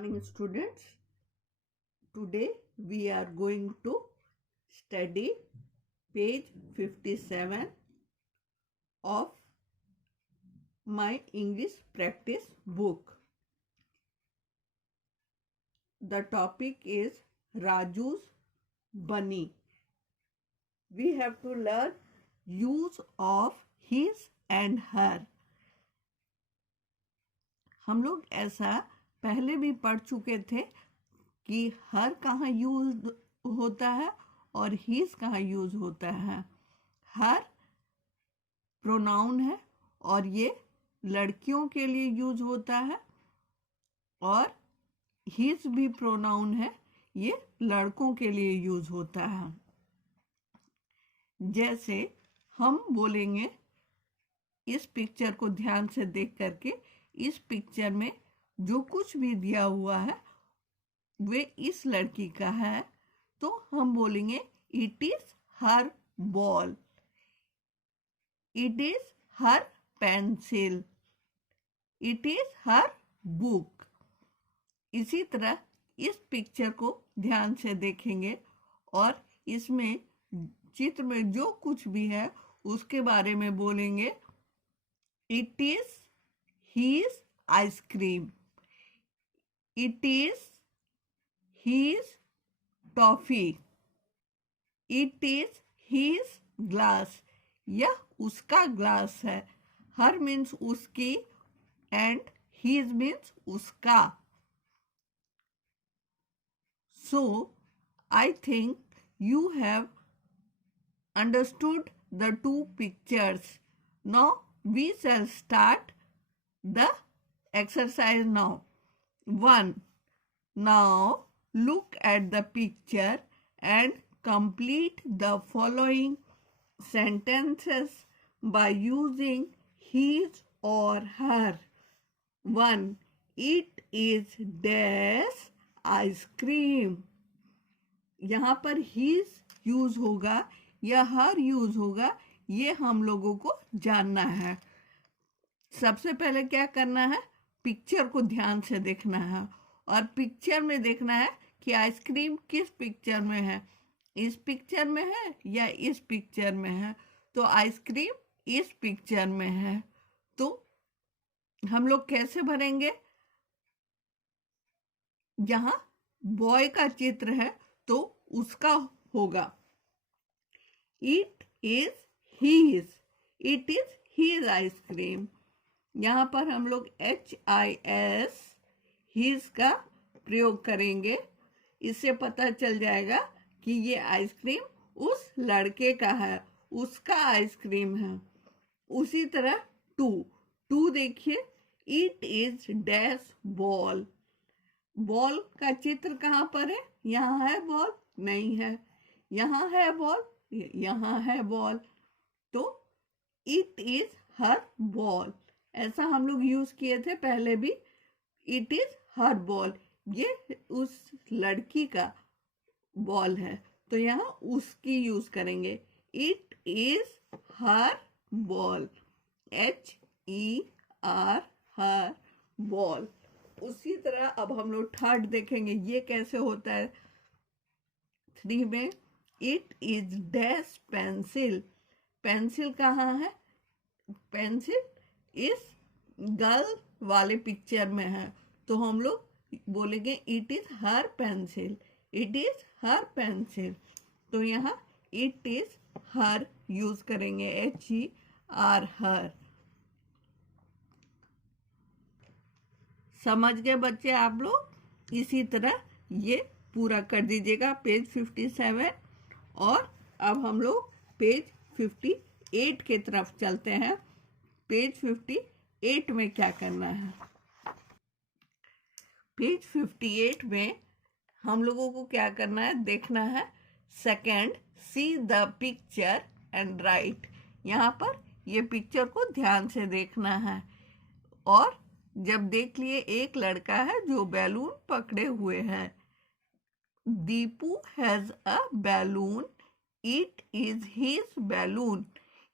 Morning students, today we are going to study page 57 of my English practice book. The topic is Raju's bunny. We have to learn use of his and her. हम लोग ऐसा पहले भी पढ़ चुके थे कि हर कहाँ यूज होता है और हिज कहाँ यूज होता है। हर प्रोनाउन है और ये लड़कियों के लिए यूज होता है और हिज भी प्रोनाउन है, ये लड़कों के लिए यूज होता है। जैसे हम बोलेंगे, इस पिक्चर को ध्यान से देख करके, इस पिक्चर में जो कुछ भी दिया हुआ है वे इस लड़की का है, तो हम बोलेंगे it is her ball, it is her pencil, it is her book. इसी तरह इस पिक्चर को ध्यान से देखेंगे और इसमें चित्र में जो कुछ भी है उसके बारे में बोलेंगे। It is his ice cream, it is his toffee, it is his glass, यह उसका ग्लास है। हर मीन्स उसकी एंड his मीन्स उसका। So I think you have understood the two pictures. Now we shall start the exercise now. 1. Now look at the picture and complete the following sentences by using his or her. 1. It is dash ice cream. यहाँ पर his use होगा या हर use होगा, ये हम लोगों को जानना है। सबसे पहले क्या करना है, पिक्चर को ध्यान से देखना है और पिक्चर में देखना है कि आइसक्रीम किस पिक्चर में है, इस पिक्चर में है या इस पिक्चर में है। तो आइसक्रीम इस पिक्चर में है, तो हम लोग कैसे भरेंगे, जहां बॉय का चित्र है तो उसका होगा it is his, it is his ice cream. यहाँ पर हम लोग HIS हिज का प्रयोग करेंगे, इससे पता चल जाएगा कि ये आइसक्रीम उस लड़के का है, उसका आइसक्रीम है। उसी तरह टू देखिए, it is dash ball, ball का चित्र कहाँ पर है, यहाँ है बॉल, नहीं है, यहाँ है बॉल, यहाँ है बॉल, तो इट इज हर बॉल। ऐसा हम लोग यूज किए थे पहले भी, इट इज हर बॉल, ये उस लड़की का बॉल है, तो यहाँ उसकी यूज करेंगे। It is her ball, HER her ball. उसी तरह अब हम लोग थर्ड देखेंगे, ये कैसे होता है। 3 में it is dash pencil, pencil कहाँ है, पेंसिल इस गर्ल वाले पिक्चर में है, तो हम लोग बोलेंगे it is her pencil, it is her pencil. तो यहाँ इट इज हर यूज करेंगे, HER हर। समझ गए बच्चे आप लोग। इसी तरह ये पूरा कर दीजिएगा पेज 57। और अब हम लोग पेज 58 के तरफ चलते हैं। पेज 58 में क्या करना है, पेज 58 में हम लोगों को क्या करना है, देखना है। Second, see the picture and right. यहाँ पर ये पिक्चर को ध्यान से देखना है और जब देख लिए, एक लड़का है जो बैलून पकड़े हुए है। Deepu has a balloon, it is his balloon.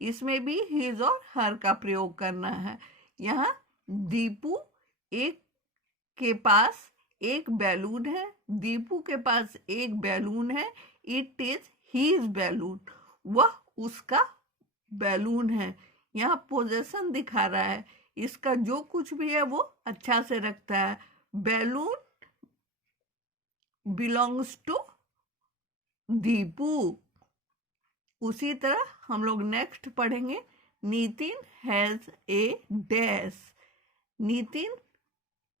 इसमें भी हिज और हर का प्रयोग करना है। यहाँ दीपू एक के पास एक बैलून है, दीपू के पास एक बैलून है, इट इज हीज बैलून, वह उसका बैलून है। यहाँ पोजेशन दिखा रहा है, इसका जो कुछ भी है वो अच्छा से रखता है। Balloon belongs to Deepu. उसी तरह हम लोग नेक्स्ट पढ़ेंगे, Nitin has a dash. Nitin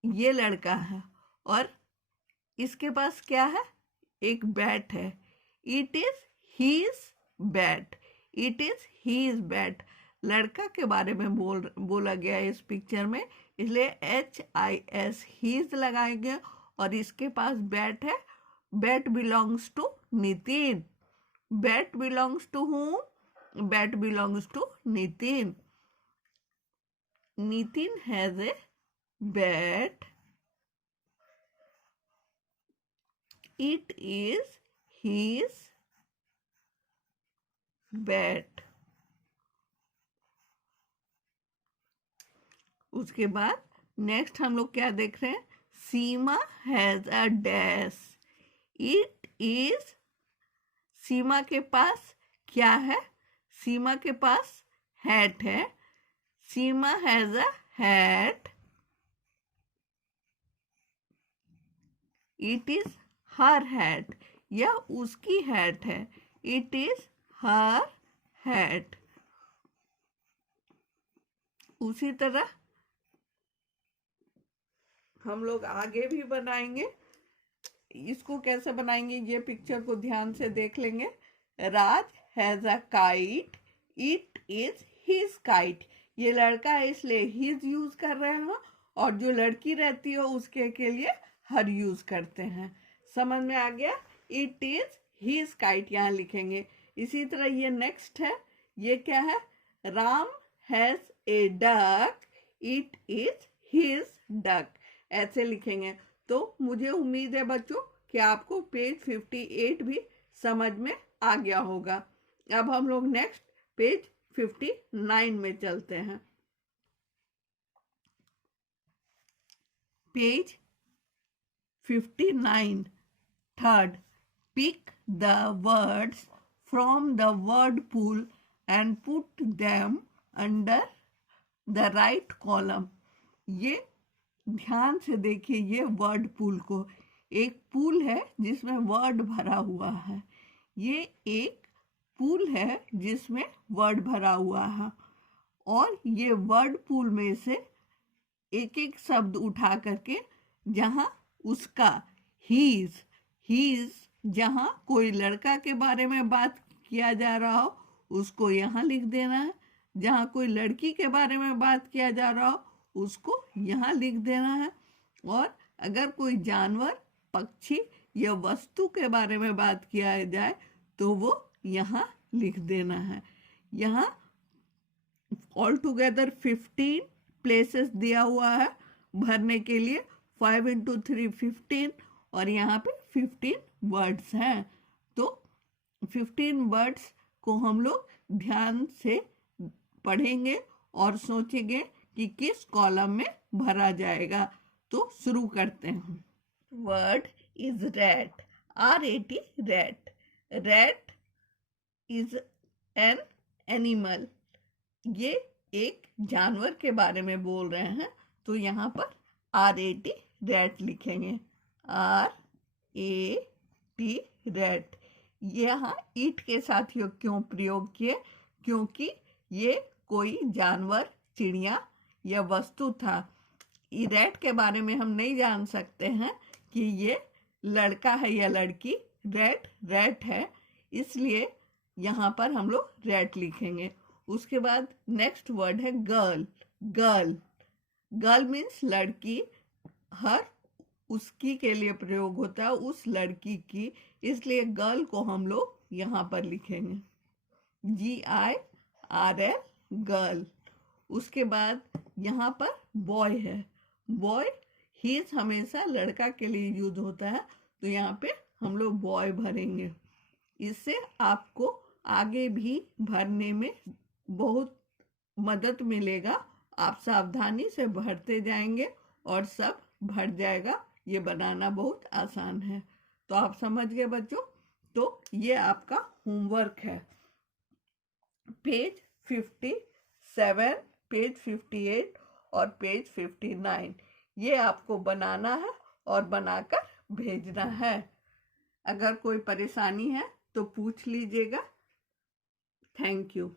ये लड़का है और इसके पास क्या है, एक बैट है। It is his bat, it is his bat. लड़का के बारे में बोला गया है इस पिक्चर में, इसलिए HIS हीज लगाएंगे। और इसके पास बैट है, bat belongs to Nitin. Bat belongs to whom? Bat belongs to Nitin. Nitin has a bat, it is his bat। उसके बाद नेक्स्ट हम लोग क्या देख रहे हैं, Seema has a dash. It is, Seema के पास क्या है, सीमा के पास हैट है। Seema has a hat, it is her hat, यह उसकी हैट है। It is her hat. उसी तरह हम लोग आगे भी बनाएंगे। इसको कैसे बनाएंगे ये पिक्चर को ध्यान से देख लेंगे। Raj has a kite, it is his kite. ये लड़का है इसलिए हिज यूज कर रहे हैं, और जो लड़की रहती है उसके के लिए हर यूज करते हैं। समझ में आ गया? इट इज हिज काइट यहाँ लिखेंगे। इसी तरह ये नेक्स्ट है, ये क्या है, Ram has a duck, it is his duck. ऐसे लिखेंगे। तो मुझे उम्मीद है बच्चों कि आपको पेज 58 भी समझ में आ गया होगा। अब हम लोग नेक्स्ट पेज 59 में चलते हैं। Page 59, third, pick the words from the word pool and put them under the right column। ये ध्यान से देखिए, ये वर्ड पूल को, एक पूल है जिसमें वर्ड भरा हुआ है। ये एक पूल है जिसमें वर्ड भरा हुआ है, और ये वर्ड पूल में से एक एक शब्द उठा करके जहाँ उसका हीज, हीज जहाँ कोई लड़का के बारे में बात किया जा रहा हो उसको यहाँ लिख देना है, जहाँ कोई लड़की के बारे में बात किया जा रहा हो उसको यहाँ लिख देना है, और अगर कोई जानवर, पक्षी या वस्तु के बारे में बात किया जाए तो वो यहाँ लिख देना है। यहाँ ऑल टुगेदर 15 प्लेसेस दिया हुआ है भरने के लिए, 5 into 3 15, और यहाँ पे 15 वर्ड्स हैं। तो 15 वर्ड्स को हम लोग ध्यान से पढ़ेंगे और सोचेंगे कि किस कॉलम में भरा जाएगा। तो शुरू करते हैं। Word is rat, RAT, rat. Rat is an animal, ये एक जानवर के बारे में बोल रहे हैं, तो यहाँ पर RAT, रैट लिखेंगे। RAT, rat. यहाँ ईट के साथ ये क्यों प्रयोग किए, क्योंकि ये कोई जानवर, चिड़िया या वस्तु था। रैट के बारे में हम नहीं जान सकते हैं कि ये लड़का है या लड़की। रैट रैट है, इसलिए यहाँ पर हम लोग रैट लिखेंगे। उसके बाद नेक्स्ट वर्ड है गर्ल। गर्ल, गर्ल मीन्स लड़की, हर उसकी के लिए प्रयोग होता है, उस लड़की की, इसलिए गर्ल को हम लोग यहाँ पर लिखेंगे GIRL, गर्ल। उसके बाद यहाँ पर बॉय है। बॉय, हीज हमेशा लड़का के लिए यूज होता है, तो यहाँ पे हम लोग बॉय भरेंगे। इससे आपको आगे भी भरने में बहुत मदद मिलेगा। आप सावधानी से भरते जाएंगे और सब भर जाएगा ये बनाना बहुत आसान है। तो आप समझ गए बच्चों। तो ये आपका होमवर्क है। पेज 57, पेज 58 और पेज 59 ये आपको बनाना है और बनाकर भेजना है। अगर कोई परेशानी है तो पूछ लीजिएगा। Thank you.